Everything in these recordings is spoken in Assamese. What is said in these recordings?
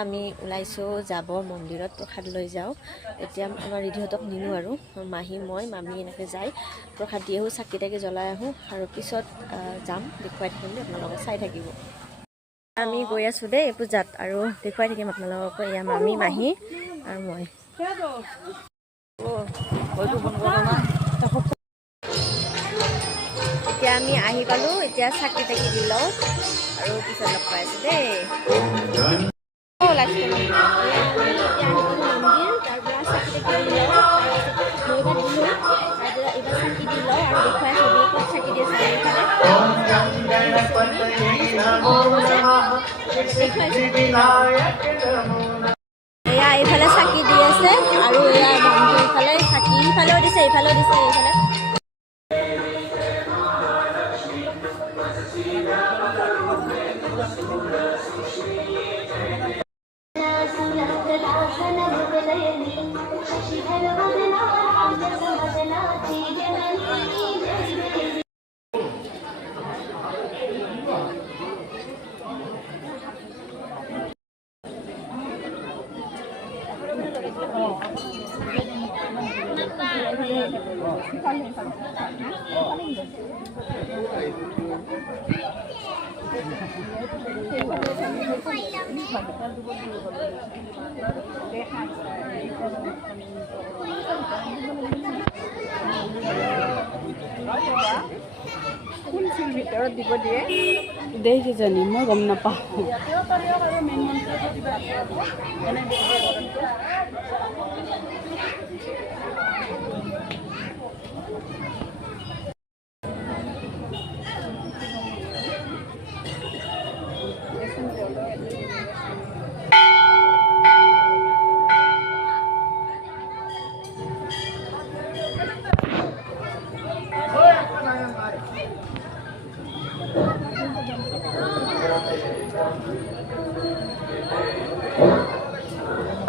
আমি ওলাইছোঁ যাব মন্দিৰত প্ৰসাদ লৈ যাওঁ। এতিয়া আমাৰ ৰিধিহঁতক নিনো আৰু মাহী মই মামী এনেকৈ যাই প্ৰসাদ দি আহোঁ, চাকি তাকি জ্বলাই আহোঁ আৰু পিছত যাম, দেখুৱাই থাকিম দেই, আপোনালোকে চাই থাকিব। আমি গৈ আছোঁ দেই পূজাত আৰু দেখুৱাই থাকিম আপোনালোকক। এয়া মামী মাহী আৰু মই। এতিয়া আমি আহি পালোঁ, এতিয়া চাকি তাকি দি লওঁ আৰু পিছত লগ পাই আছোঁ দেই। এয়া এইফালে চাকি দি আছে আৰু এয়া নামটো ইফালে চাকি ইফালেও দিছে, ইফালেও দিছে, এইফালে ভিতৰত দিব দিয়ে দেই কিজানি, মই গম নাপাওঁ।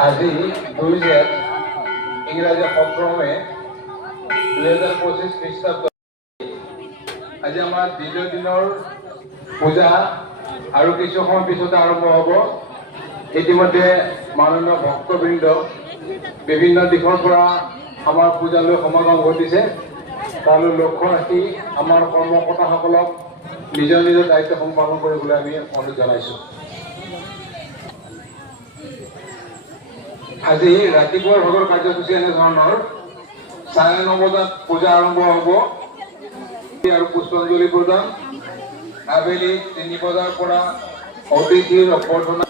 আজি 2 জেঠ ইংৰাজী 17 মে 2025 খ্ৰীষ্টাব্দ। আজি আমাৰ দ্বিতীয় দিনৰ পূজা আৰু কিছু সময় পিছতে আৰম্ভ হ'ব। ইতিমধ্যে মাননীয় ভক্তবৃন্দ বিভিন্ন দিশৰ পৰা আমাৰ পূজালৈ সমাগম ঘটিছে। তালৈ লক্ষ্য ৰাখি আমাৰ কৰ্মকৰ্তাসকলক নিজৰ নিজৰ দায়িত্ব সম্পাদন কৰিবলৈ আমি অনুৰোধ জনাইছোঁ। আজি ৰাতিপুৱাৰ ভাগৰ কাৰ্যসূচী এনেধৰণৰ: 9:30 বজাত পূজা আৰম্ভ হ'ব আৰু পুষ্পাঞ্জলি প্ৰদান। আবেলি 3 বজাৰ পৰা অতিথিৰ অভ্যৰ্থনা